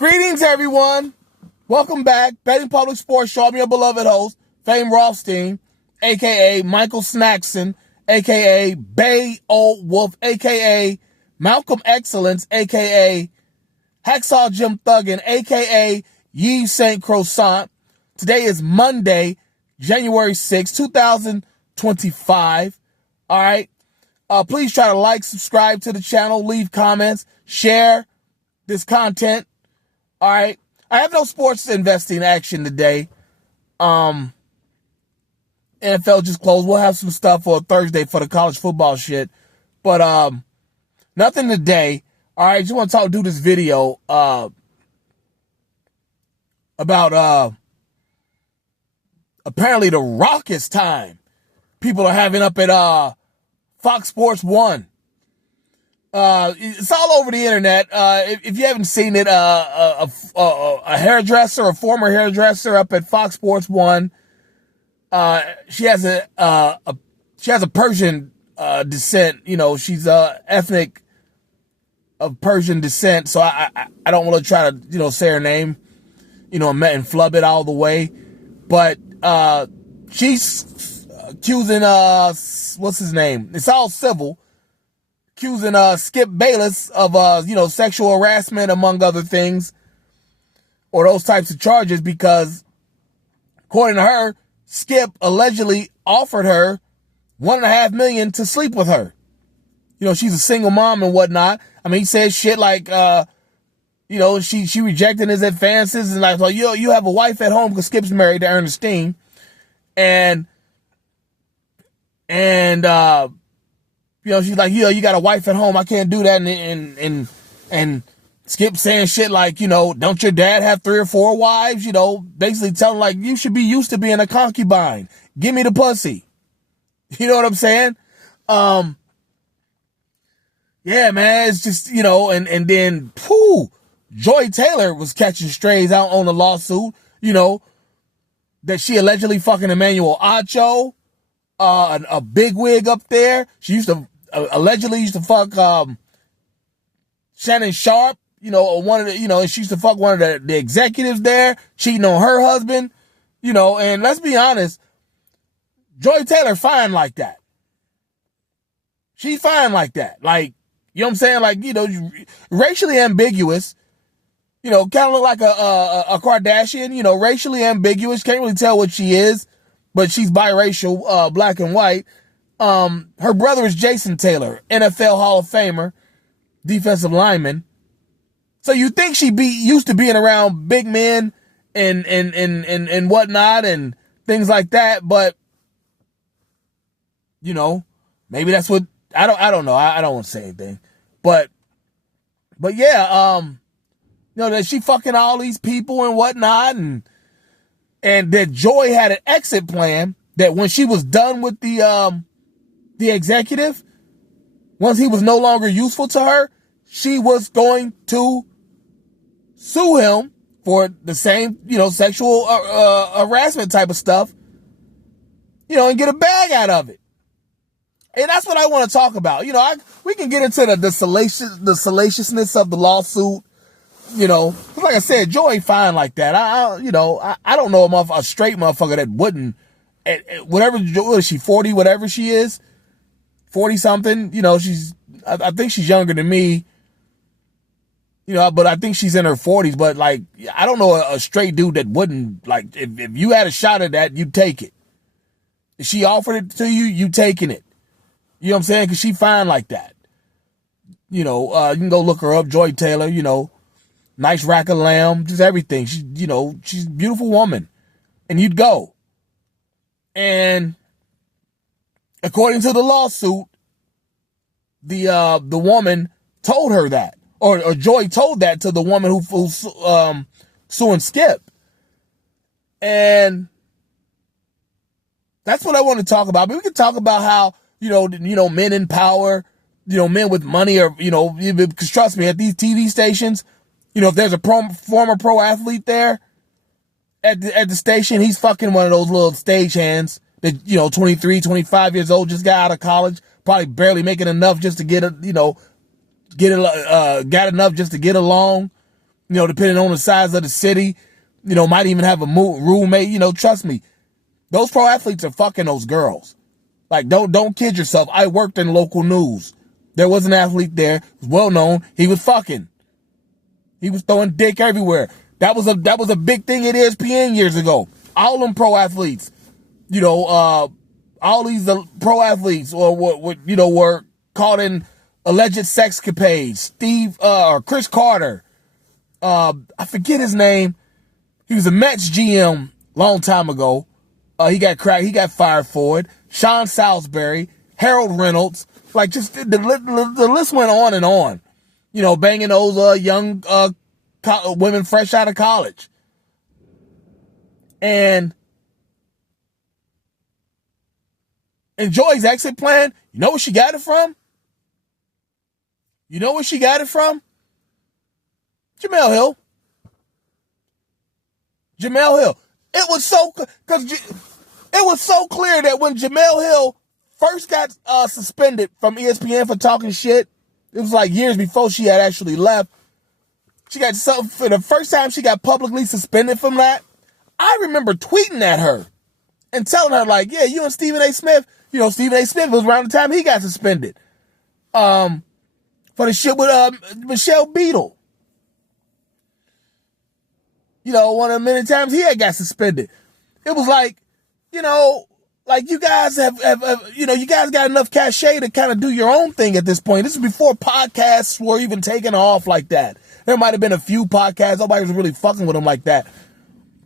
Greetings, everyone. Welcome back. Betting Public Sports Show. I'm your beloved host, famed Rothstein, a.k.a. Michael Snackson, a.k.a. Bay Old Wolf, a.k.a. Malcolm Excellence, a.k.a. Hacksaw Jim Thuggin, a.k.a. Yves St. Croissant. Today is Monday, January 6, 2025. All right. Please try to like, subscribe to the channel, leave comments, share this content. All right. I have no sports investing action today. NFL just closed. We'll have some stuff for Thursday for the college football shit. But nothing today. All right, just want to do this video about apparently the Ruckus time people are having up at Fox Sports 1. It's all over the internet. If you haven't seen it, a hairdresser, a former hairdresser up at Fox Sports 1, she has a Persian descent. You know, she's ethnic of Persian descent, so I don't want to try to say her name, and flub it all the way. But she's accusing what's his name? It's all civil. Accusing Skip Bayless of sexual harassment, among other things, or those types of charges, because according to her, Skip allegedly offered her $1.5 million to sleep with her. She's a single mom and whatnot. I mean, he said shit like, she rejected his advances and like, you have a wife at home because Skip's married to Ernestine. And she's like, you got a wife at home. I can't do that. And Skip saying shit like, don't your dad have 3 or 4 wives? Basically telling like, you should be used to being a concubine. Give me the pussy. You know what I'm saying? Yeah, man, it's just, and then, Joy Taylor was catching strays out on the lawsuit, that she allegedly fucking Emmanuel Acho, a bigwig up there. She allegedly used to fuck, Shannon Sharp, one of the, she used to fuck one of the executives there, cheating on her husband, and let's be honest, Joy Taylor fine like that. She's fine like that. Like, you know what I'm saying? Like, racially ambiguous, kind of look like a Kardashian, racially ambiguous. Can't really tell what she is, but she's biracial, black and white. Her brother is Jason Taylor, NFL Hall of Famer, defensive lineman. So you think she used to being around big men and whatnot and things like that, but maybe that's what I don't know. I don't want to say anything, but yeah, that she fucking all these people and whatnot, and that Joy had an exit plan that when she was done with the executive, once he was no longer useful to her, she was going to sue him for the same, sexual harassment type of stuff, and get a bag out of it. And that's what I want to talk about. We can get into the salaciousness of the lawsuit. Like I said, Joy ain't fine like that. I don't know a straight motherfucker that wouldn't, whatever, what is she, 40, whatever she is, 40 something, I think she's younger than me, but I think she's in her 40s, but like, I don't know a straight dude that wouldn't, like, if you had a shot at that, you'd take it. If she offered it to you, you taking it. You know what I'm saying? Cause she fine like that. You can go look her up, Joy Taylor, nice rack of lamb, just everything. She's a beautiful woman. And you'd go. And according to the lawsuit, the woman told her that, or Joy told that to the woman who's suing Skip. And that's what I want to talk about. But we can talk about how, men in power, men with money, or, because trust me, at these TV stations, if there's a former pro athlete there at the station, he's fucking one of those little stagehands that, 23, 25 years old, just got out of college, probably barely making enough just to got enough just to get along, depending on the size of the city, might even have a roommate, trust me. Those pro athletes are fucking those girls. Like, don't kid yourself. I worked in local news. There was an athlete there, well known. He was fucking. He was throwing dick everywhere. That was a big thing at ESPN years ago. All them pro athletes, all these pro athletes were caught in alleged sexcapades. Steve or Chris Carter, I forget his name. He was a Mets GM long time ago. He got fired for it. Sean Salisbury, Harold Reynolds, like just the list went on and on. Banging those young women fresh out of college. And Joy's exit plan, you know where she got it from? Jemele Hill. It was so clear that when Jemele Hill first got suspended from ESPN for talking shit, it was like years before she had actually left. She got for the first time she got publicly suspended from that. I remember tweeting at her and telling her, like, yeah, you and Stephen A. Smith, Stephen A. Smith was around the time he got suspended. For the shit with Michelle Beadle. One of the many times he had got suspended. It was like, like you guys have you guys got enough cachet to kind of do your own thing at this point. This is before podcasts were even taken off like that. There might have been a few podcasts. Nobody was really fucking with them like that.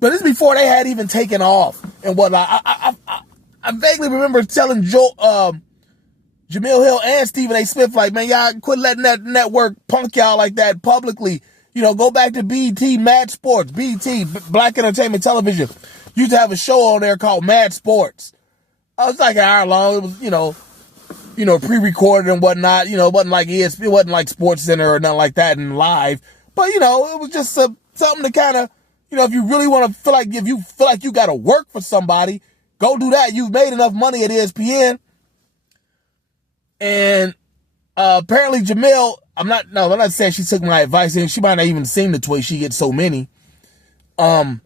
But this is before they had even taken off and whatnot. I vaguely remember telling Jemele Hill and Stephen A. Smith, like, man, y'all quit letting that network punk y'all like that publicly. Go back to BET, Mad Sports, BET, Black Entertainment Television. Used to have a show on there called Mad Sports. It was like an hour long. It was, pre-recorded and whatnot. It wasn't like ESPN, it wasn't like Sports Center or nothing like that and live. But, it was just something to kind of, if you really want to if you feel like you got to work for somebody, go do that. You've made enough money at ESPN. And apparently Jemele, I'm not saying she took my advice, and she might not even seen the tweet. She gets so many. But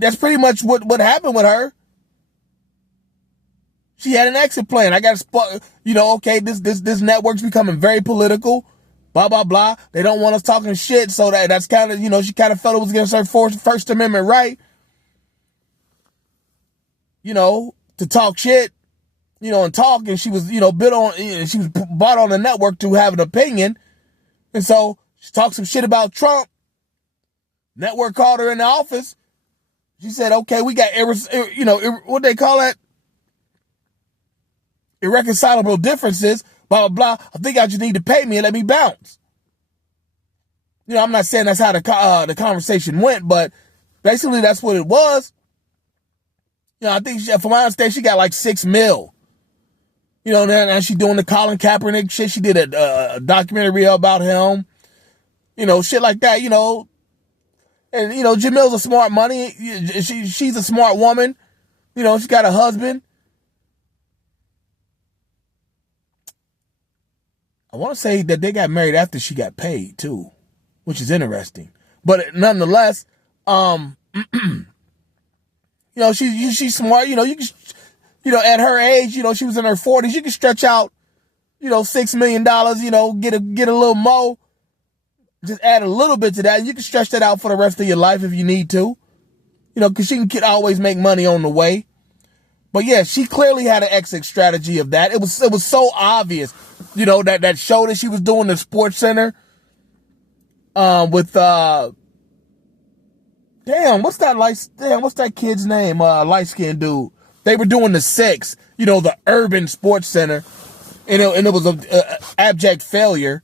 that's pretty much what happened with her. She had an exit plan. I got to, okay, this network's becoming very political, blah, blah, blah. They don't want us talking shit, so that's kind of, she kind of felt it was against her First Amendment right, to talk shit, and talk, and she was, she was brought on the network to have an opinion, and so she talked some shit about Trump. Network called her in the office. She said, okay, we got, what they call that? Irreconcilable differences, blah, blah, blah. I think I just need to pay me and let me bounce. I'm not saying that's how the conversation went, but basically that's what it was. I think, from my understanding, she got like $6 million. Now she's doing the Colin Kaepernick shit. She did a documentary about him. Shit like that, And, Jemele's a smart money. She's a smart woman. She got a husband. I want to say that they got married after she got paid, too, which is interesting. But nonetheless, she's smart. You can, at her age, she was in her 40s. You can stretch out, $6 million, get a little more. Just add a little bit to that. You can stretch that out for the rest of your life if you need to. Because she can always make money on the way. But yeah, she clearly had an exit strategy of that. It was so obvious, that show that she was doing, the Sports Center, with what's that kid's name? Light-skinned dude. They were doing the Six, the urban Sports Center, and it was an abject failure.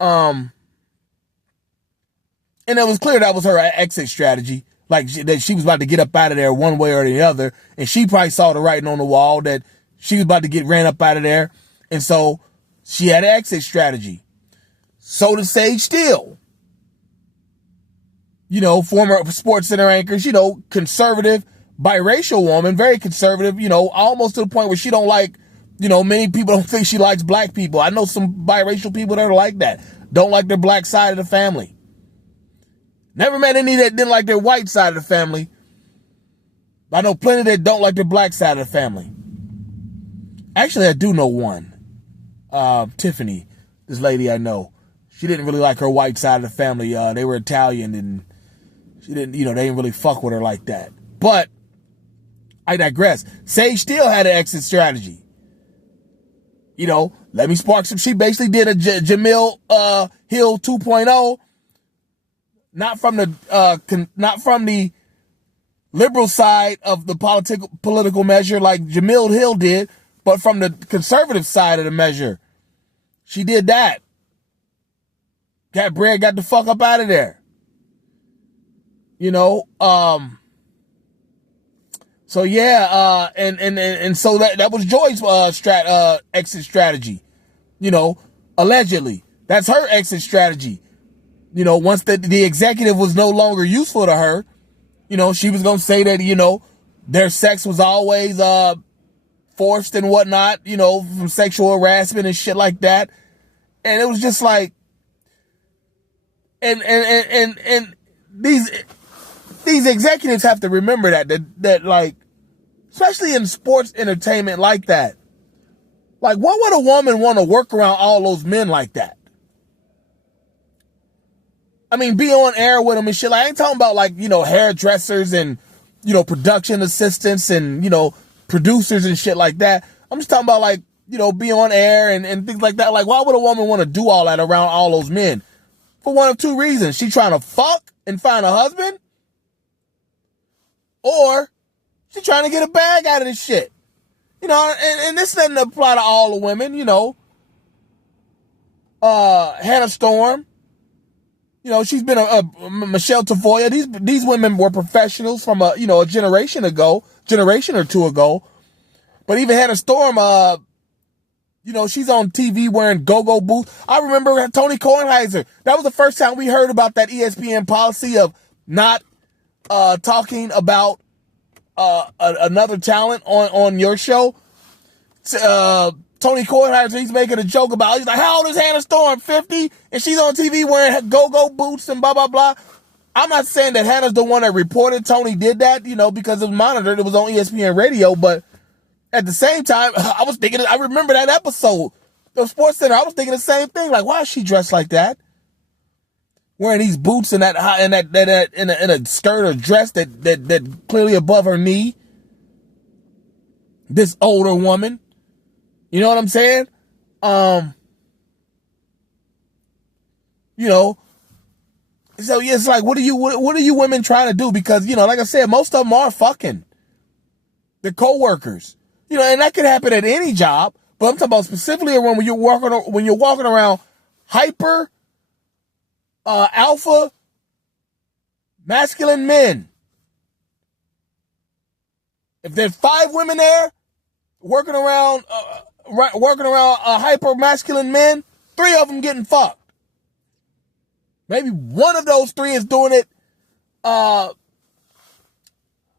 And it was clear that was her exit strategy. Like, that she was about to get up out of there one way or the other. And she probably saw the writing on the wall that she was about to get ran up out of there. And so she had an exit strategy. So did Sage Steele. Former Sports Center anchors, conservative, biracial woman, very conservative, almost to the point where she don't like, many people don't think she likes black people. I know some biracial people that are like that. don't like their black side of the family. Never met any that didn't like their white side of the family. I know plenty that don't like their black side of the family. Actually, I do know one. Tiffany, this lady I know. She didn't really like her white side of the family. They were Italian and she didn't, they didn't really fuck with her like that. But I digress. Sage Steele had an exit strategy. Let me spark some. She basically did a Jemele Hill 2.0. Not from the liberal side of the political measure like Jemele Hill did, but from the conservative side of the measure. She did that. Got the fuck up out of there. So yeah, and so that was Joy's exit strategy. Allegedly. That's her exit strategy. Once the executive was no longer useful to her, she was gonna say that, their sex was always forced and whatnot, from sexual harassment and shit like that. And it was just like, and these executives have to remember that like, especially in sports entertainment like that, like, why would a woman want to work around all those men like that? I mean, be on air with them and shit. Like, I ain't talking about like, hairdressers and, production assistants and, producers and shit like that. I'm just talking about like, be on air and things like that. Like, why would a woman want to do all that around all those men? For one of two reasons. She trying to fuck and find a husband, or she trying to get a bag out of this shit. And this doesn't apply to all the women, Hannah Storm. She's been a Michelle Tavoya. These women were professionals from a generation or two ago. But even Hannah Storm, she's on TV wearing go-go boots. I remember Tony Kornheiser. That was the first time we heard about that ESPN policy of not talking about another talent on your show. Tony Kornheiser, he's making a joke about it. He's like, how old is Hannah Storm? 50? And she's on TV wearing go-go boots and blah, blah, blah. I'm not saying that Hannah's the one that reported Tony did that, because it was monitored. It was on ESPN radio. But at the same time, I remember that episode of SportsCenter. I was thinking the same thing. Like, why is she dressed like that? Wearing these boots and that in a skirt or dress that clearly above her knee. This older woman. You know what I'm saying? So it's like, what are you women trying to do? Because, like I said, most of them are fucking. They're co-workers. And that could happen at any job, but I'm talking about specifically when you're walking around hyper, alpha, masculine men. If there's 5 women there working around hyper masculine men, 3 of them getting fucked. Maybe one of those 3 is doing it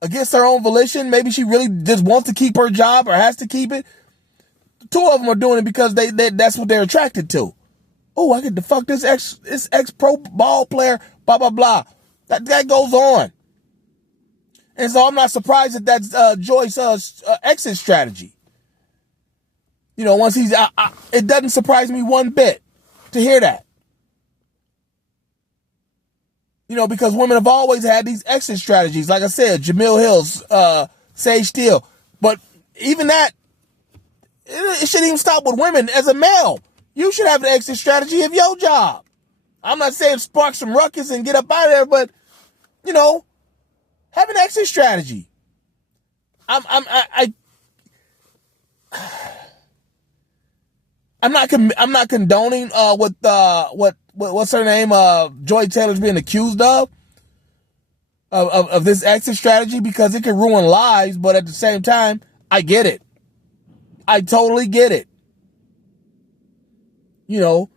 against her own volition. Maybe she really just wants to keep her job or has to keep it. 2 of them are doing it because that's what they're attracted to. Oh, I get to fuck this ex pro ball player, blah blah blah. That goes on. And so I'm not surprised that that's Joyce's exit strategy. Once he's out, it doesn't surprise me one bit to hear that. Because women have always had these exit strategies. Like I said, Jemele Hill, Sage Steele. But even that, it shouldn't even stop with women. As a male, you should have an exit strategy of your job. I'm not saying spark some ruckus and get up out of there, but, have an exit strategy. I'm not condoning what's her name, Joy Taylor's being accused of this exit strategy, because it can ruin lives, but at the same time, I get it. I totally get it. The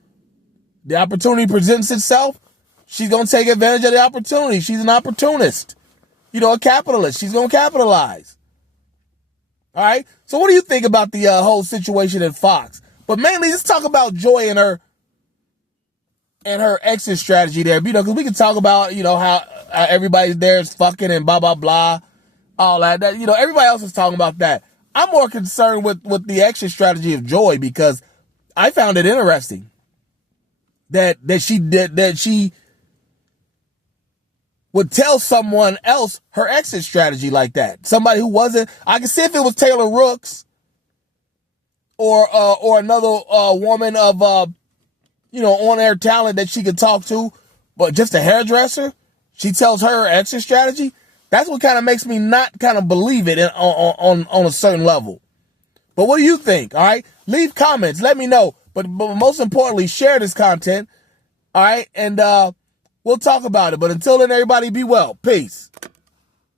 opportunity presents itself. She's going to take advantage of the opportunity. She's an opportunist. A capitalist. She's going to capitalize. All right. So what do you think about the whole situation at Fox? But mainly, let's talk about Joy and her and her exit strategy there, because we can talk about, how everybody's there is fucking and blah, blah, blah, all that, everybody else is talking about that. I'm more concerned with the exit strategy of Joy, because I found it interesting that she would tell someone else her exit strategy like that. Somebody who wasn't, I can see if it was Taylor Rooks or another woman of, on-air talent that she could talk to, but just a hairdresser, she tells her exit strategy. That's what kind of makes me not kind of believe it on a certain level. But what do you think? All right, leave comments, let me know. But most importantly, share this content. All right, and we'll talk about it. But until then, everybody be well. Peace.